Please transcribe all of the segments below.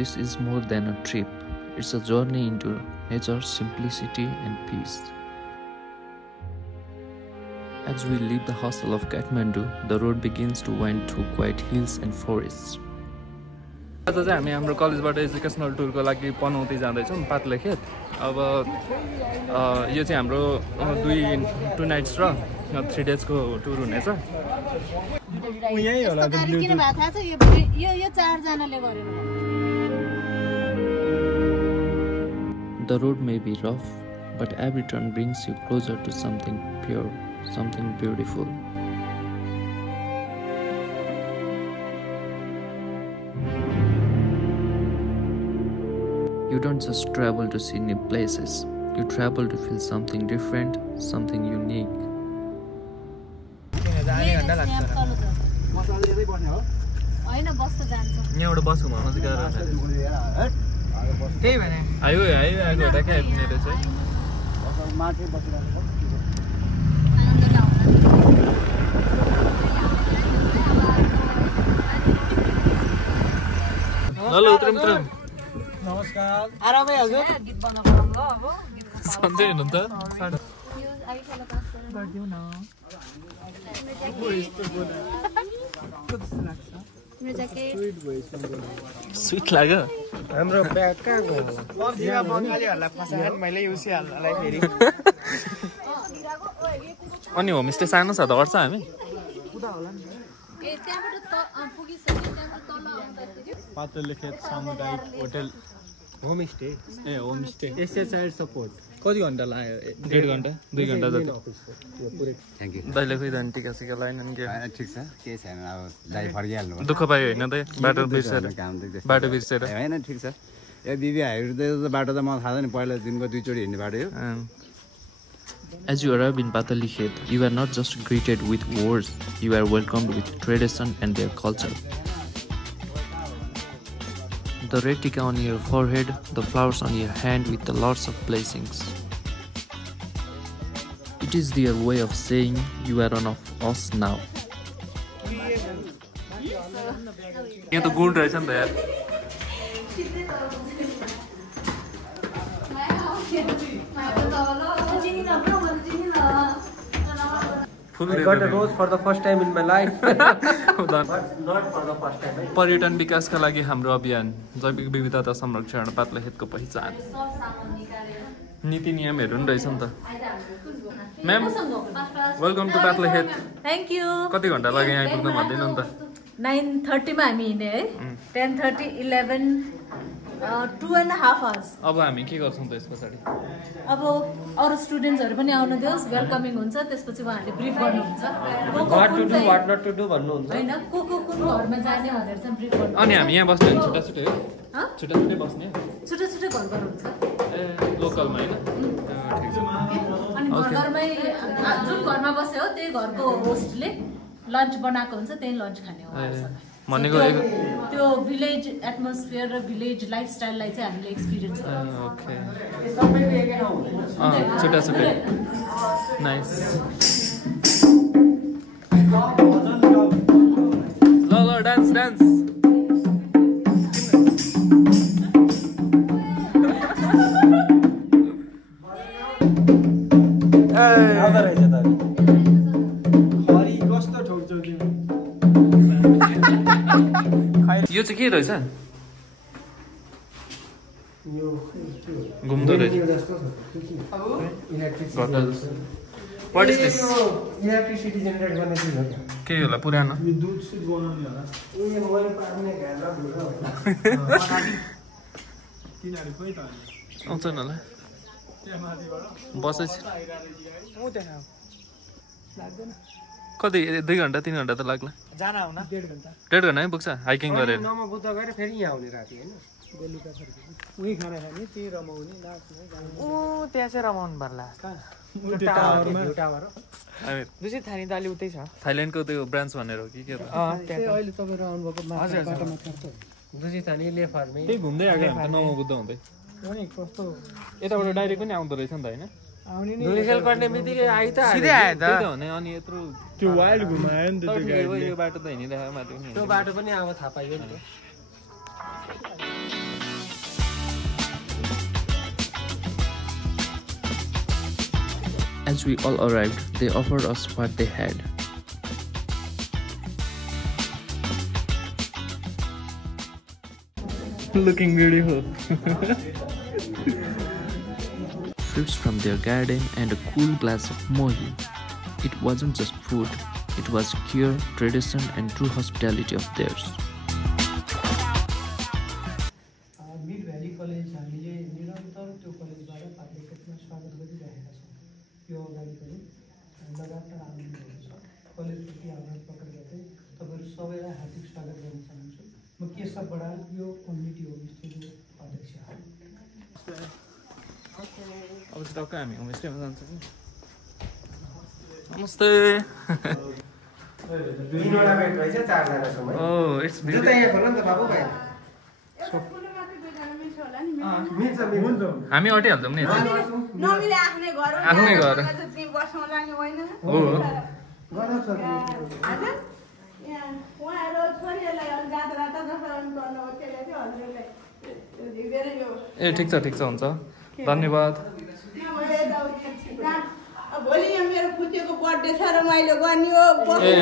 this is more than a trip. It's a journey into nature, simplicity and peace. As we leave the hostel of Kathmandu, the road begins to wind through quiet hills and forests. आज चाहिँ हामी हाम्रो कलेजबाट educational टुरको लागि पनौती जाँदैछौँ पातलेखेत। अब यो चाहिँ हाम्रो 2 नाइट्स र 3 डेजको टुर हुनेछ। The road may be rough, but every turn brings you closer to something pure, something beautiful. You don't just travel to see new places, you travel to feel something different, something unique. यहाँबाट बस घुमाउन चाहिँ गाह्रो छ। त्यही भने आयो हेर्दा क्या मेरो चाहिँ हेलो उत्रम नमस्कार आरामै हजुर गीत बनाउनु पर्यो अब गीत सन्चै हुनु त गर्दिउ न स्वीट लाग्यो हाम्रो ब्याग कहाँ गयो लब्जीमा बङ्गालीहरुलाई फसाएन मैले उसी हाल्नलाई फेरि अनि होमस्टे सानो छ त गर्छ हामी कुदा होला नि ए त्यहाँबाट त पुगिसक्यो त्यहाँबाट तल आउँदाखेरि पातलेखेत सामुदायिक होटल होमस्टे ए होमस्टे एसए चाइल्ड सपोर्ट कति घण्टा लाग्यो 1.5 घण्टा 2 घण्टा जति थ्यांक यू दाइले खोइ जान टिका सिका लाइन के ठीक छ के छैन अब दाइ फर्किहाल्नु दुःख पायो हैन त बाटो बिर्सेर बाटो बिर्सेर हैन ठीक छ ए बिबी हाइरु त बाटो त म थाहा छ नि पहिला दिनको 2 चोटी हिँड्ने बाटो हो As you arrive in Patalikhet, you are not just greeted with words, you are welcomed with tradition and their culture. The red tikka on your forehead, the flowers on your hand with the lots of blessings. It is their way of saying, you are one of us now. यहाँ त good रहेछ नि त यार I got a rose for the first time in my life. But not for the first time. पर्यटन विकासका लागि हाम्रो अभियान जैविक विविधता संरक्षण पातलेखेतको पहिचान नीति नियमहरु नि रहेछ नि त ma'am welcome to Patlekhet thank you कति घण्टा लाग्यो यहाँ आइपुग्न भन्दैन नि त 9:30 मा हामी हिँडे है 10:30 11 2.5 hours अब हामी के गर्छौं त यसपछि अब अरु स्टुडेन्ट्सहरु पनि आउन दियोस् वेलकमिङ हुन्छ त्यसपछि उहाँहरुले ब्रीफ गर्नुहुन्छ What to do, what not to do भन्नुहुन्छ हैन को कुन घरमा जाने भनेर चाहिँ ब्रीफ गर्नु अनि हामी यहाँ बस्ने छुटा छुटै हो छुटा छुटै बस्ने छुटा घर हुन्छ ए लोकलमा हैन ठीक छ अनि घरमै जुन घरमा बसे हो त्यही घरको होस्टले लन्च बनाएको हुन्छ त्यही लन्च खाने हो भनेको त्यो भिलेज एटमोस्फियर र भिलेज लाइफस्टाइललाई चाहिँ हामीले एक्सपिरियन्स गर्छौं ओके सबैको एकै ठाउँ हुँदैन छुटा छुटै नाइस ल डान्स डान्स आउँदा रहेछ त हरि कस्तो ठोक्छौ तिमी यो चाहिँ के रहेछ घुम्दो रहेछ What is this? Electricity generate गर्ने चिज हो के होला पुरानो यो दुध सुध बनाउने होला यो मैले पार्ने घाला ढुङ्गा तिनीहरु खोइ त आउँछन् होला त्यहाँ माथिबाट बसेछ उ त्यहाँ लाग्दैन कति 2 घण्टा 3 घण्टा त लाग्ला जान आउन 1.5 घण्टा 1.5 घण्टा पुग्छ हाइकिङ गरेर नमा बुद्ध गएर फेरि यहाँ आउने राति हैन बेलुका फर्किने उही खाना खाने त्यही रमाउने नाच्ने गाउने ओ त्यहाँ चाहिँ रमाउनु पर्ला टावर दुसै थानी त अलि उतै छ थाइल्यान्डको त्यो ब्रान्च भनेर हो कि के त अहिले तपाईहरु आउनु भएको बाटोमा छ दुसै थानी लेफारमै त्यही घुम्दै आएको त नमा बुद्ध हुँदै अनि कस्तो यताबाट डाइरेक्ट पनि आउँदो रहेछ नि त हैन आउने नि धुली खेल गर्ने बित्तिकै आइ त सिधै आयो त त्यही त भने अनि यत्रो त्यो वाइल्ड घुमायो नि त त्यो गाडीले यो बाटो त हिँडिरहेको माथि त्यो बाटो पनि अब थाहा पाइयो नि त As we all arrived, they offered us what they had. Looking beautiful. Fruits from their garden and a cool glass of mohi. It wasn't just food, it was care, tradition and true hospitality of theirs. Mid valley college हामीले निरन्तर त्यो कलेजबाट पाठ्यक्रममा स्वागत गरिरहेका छौँ। त्यो अगाडि पनि लगातार आउनुहुन्छ। कलेजप्रति आभार प्रकट गर्दै तपाईँहरू सबैलाई हार्दिक स्वागत गर्न चाहन्छु। म केशव बडाल, यो कम्युनिटी होमस्टेको अध्यक्ष हो। अब चाहिँ टक्कै हामी होमस्टेमा जान्छौँ। नमस्ते। तीनवटा बेड रहेछ, चारजना छौँ है। Oh, it's जुत्ता यहाँ खोल्नु नि त बाबु भाइ। हामी अटिहाल्छौँ नि। नमिले आफ्नै घर हो। आफ्नै घर। बस्नुला नि होइन। हो। उहाँहरू छोरीहरूलाई जात रात जसरी गर्नु हो त्यसले चाहिँ हजुरलाई झिक्दै यो। ए ठिक छ हुन्छ। धन्यवाद। भोलि यहाँ मेरो फुच्चेको बर्थडे छ र मैले गर्ने हो। ए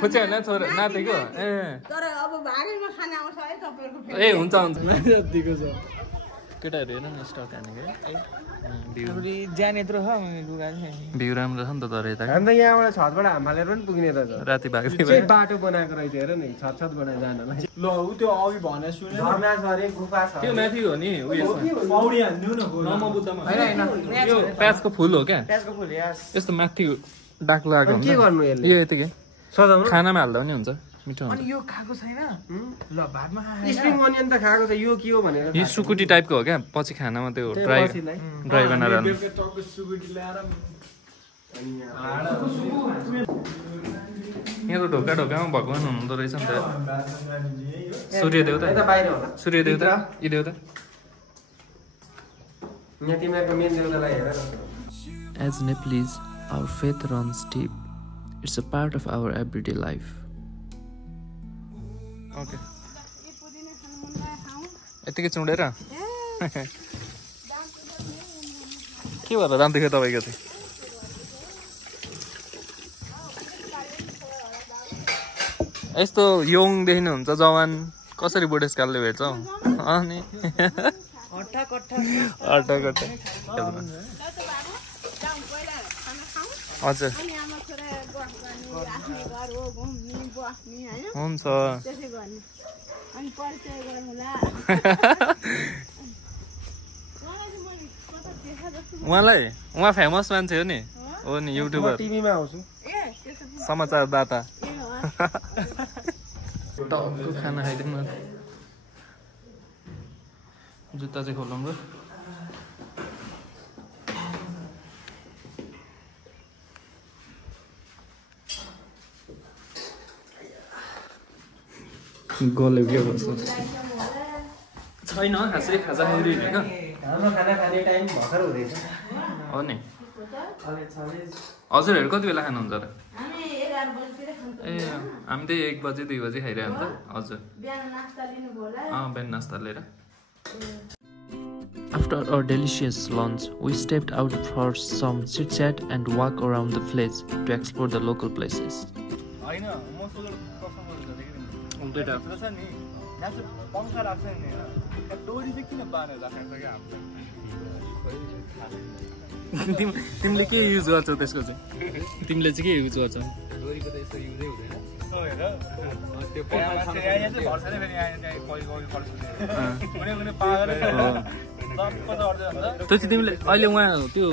फुच्चे होइन छोरा नातिको। ए तर अब भागैमा खाना आउँछ है तपाईँहरूको। ए हुन्छ जतिको छ केटाहरू हेर न स्टक हानेको ज्यान यत्रो छ लुगा चाहिँ। भ्यू राम्रो छ नि त तर यता अन्त यहाँबाट छतबाट हाम्हालेर पनि पुग्ने रहेछ। राति भएको चाहिँ बाटो बनाएको रहेछ हेर नि, छत बनाएर जानलाई। ल उ त्यो अघि भने सुने झरना छ अरे, गुफा छ। त्यो माथि हो नि उयो पौडी हान्दिउ न नमबुद्धमा यो प्याजको फुल हो क्या? प्याजको फुल यास। यस्तो माथि डाक लगाएको हुन्छ। के गर्नु यसले? यो यतिकै सजाउनु। खानामा हाल्दा पनि हुन्छ, मिठो हुन्छ। अनि यो खाएको छैन? ल भातमा खाए। स्प्रिङ अनियन त खाएको छ, यो के हो भनेर। यो सुकुटी टाइपको हो क्या? पछि खानामा त्यो ड्राई बनाएर हाल्नु। टक्क सुकुटी ल्याएर यहाँ त ढोका ढोकामा भगवान् हुनुहुँदो रहेछ नि त। सूर्य देवता यता बाहिर होला। सूर्य देवता यी देवता यहाँ तिमीहरूको मेन देवतालाई हेर। As Nepalese, our faith runs deep. It's a part of our everyday life. Okay यतिकै चुँडेर के भएर जान्थ्यो तपाईँको चाहिँ? यस्तो यङ देखिनुहुन्छ जवान, कसरी बुढेसकालले भेट्छ हौ? अनि हजुर हुन्छ। उहाँ फेमस मान्छे हो नि युट्युबर, टिभीमा आउँछु, समाचारदाता। टक्क खाना खाइदिउँ न। जुत्ता चाहिँ खोलौँ र। गल्यो के भन्छ छैन खासै खाजा खाइरहने होइन। हाम्रो खाना खाने टाइम भर्खर हुँदैछ। हो नि। हजुरहरू कति बेला खानुहुन्छ र? ए हामी त्यही 1 बजे 2 बजे खाइरहेको नि त। हजुर बिहान नास्ता लिएर। After our delicious lunch, we stepped out for some chit-chat and walk around the village to explore the local places. तिमीले के युज गर्छौ त्यसको चाहिँ? तिमीले चाहिँ के युज गर्छौ? त्यो चाहिँ तिमीले अहिले उहाँ त्यो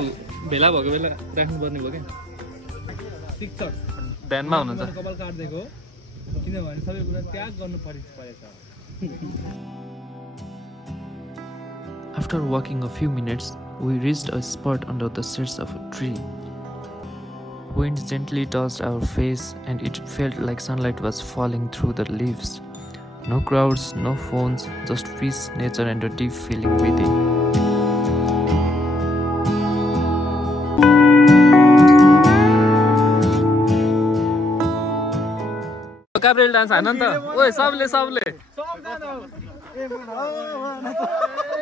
भेला भएको बेला राख्नुपर्ने भयो क्या? ठिक छ, ध्यानमा हुनुहुन्छ। कपाल काट्दिएको किनभने सबै कुरा त्याग गर्नु परेछ। After walking a few minutes, we reached a spot under the shades of a tree. Wind gently touched our face and it felt like sunlight was falling through the leaves. No crowds, no phones, just peace, nature and a deep feeling within. काब्रेल dance हान नि त। ओए सबले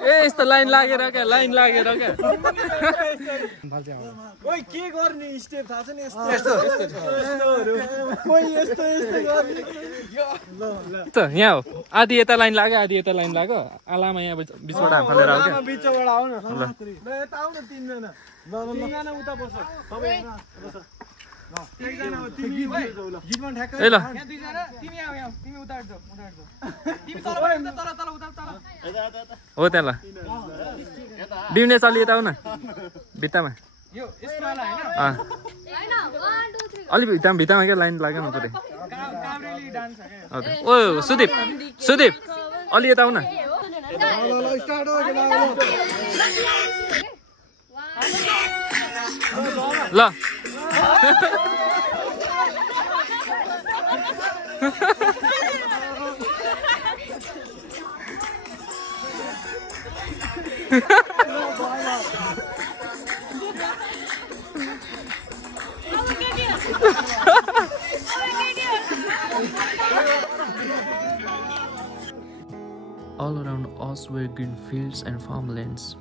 यस्तो line लागेर क्या ओइ के गर्ने स्टेप थाहा छ नि यस्तो कोही यस्तो गर्ने यहाँ हो आधी यता लाइन लाग्यो आधी यता लाइन लाग्यो आलामा यहाँ बिचबाट हात फालेर आऊ क्या बिचबाट आउ न ल यता आउ न तीनजना तीनजना उता बस्छ सबै हैन बस्छ ल एकजना हो तिमी गीतमा ठ्याक्कै ए ल यहाँ दुईजना तिमी आऊ यहाँ तिमी उता हट जाऊ तिमी तल उता हो त्यहाँ ल बिउने चलि यता आऊ न भित्तामा यो यस्तो वाला हैन अलि भित्तामा क्या लाइन लाग्यो न पुरै काभ्रेली डान्स है ओ सुदीप अलि यता आऊ न ल स्टार्ट हो ल All around us were green fields and farmlands.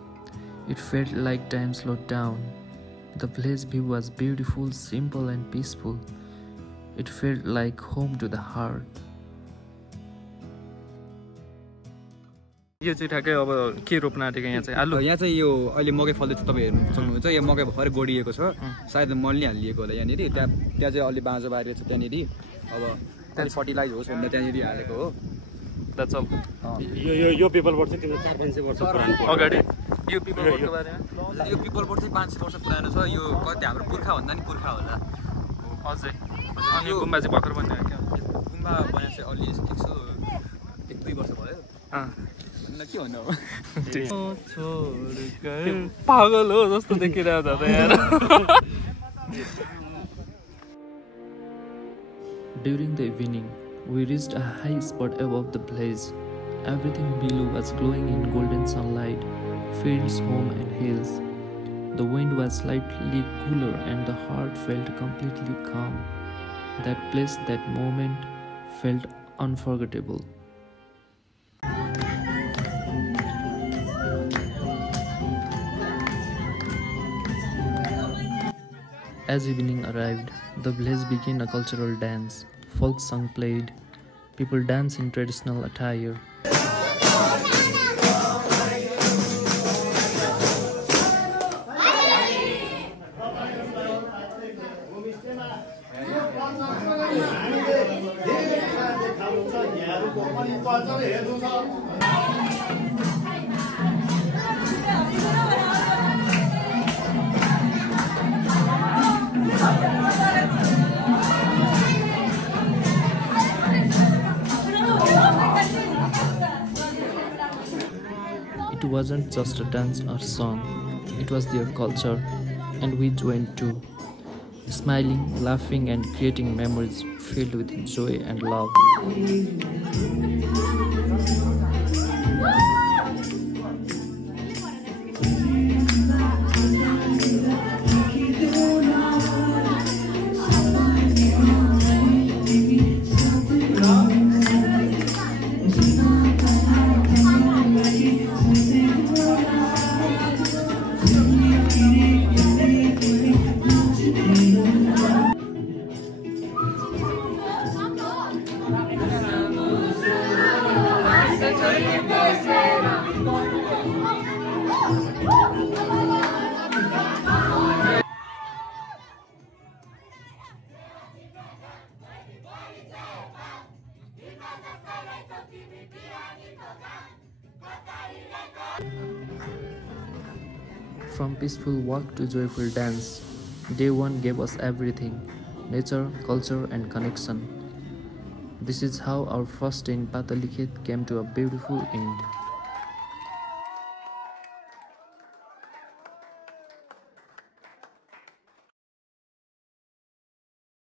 It felt like time slowed down. The village view was beautiful, simple and peaceful. It felt like home to the heart. यो चाहिँ ठ्याक्कै अब के रोप्न आँटेको यहाँ चाहिँ आलु यहाँ चाहिँ यो अहिले मकै फल्दैछ तपाईँ हेर्नु सक्नुहुन्छ यो मकै भर्खरै गोडिएको छ सायद मल्ली हालिएको होला यहाँनिर त्यहाँ चाहिँ अलि बाँझो बारी छ त्यहाँनिर अब त्यहाँ फर्टिलाइज होस् भनेर त्यहाँनिर हालेको हो That's all. यो पेपर बोर्ड चाहिँ तिम्रो 4-500 वर्ष पुरानो अगाडि यो पेपर बोर्डको बारेमा यो पिपल बोर्ड चाहिँ 500 वर्ष पुरानो छ यो कति हाम्रो पुर्खा भन्दा नि पुर्खा होला अझै अनि गुम्बा चाहिँ भर्खर बनिएको क्या गुम्बा बने चाहिँ अलि 1-2 वर्ष भयो के भन्नु अब पागल हो जस्तो देखिरहेको छ यार During the evening, we reached a high spot above the village. Everything below was glowing in golden sunlight, fields, home and hills. The wind was slightly cooler and the heart felt completely calm. That place, that moment felt unforgettable. As evening arrived, the village began a cultural dance. Folk song played. People danced in traditional attire. It wasn't just a dance or song, it was their culture, and we joined too, smiling, laughing and creating memories filled with joy and love. From peaceful walk to joyful dance, day one gave us everything: nature, culture and connection. This is how our first day in Patalikhet came to a beautiful end.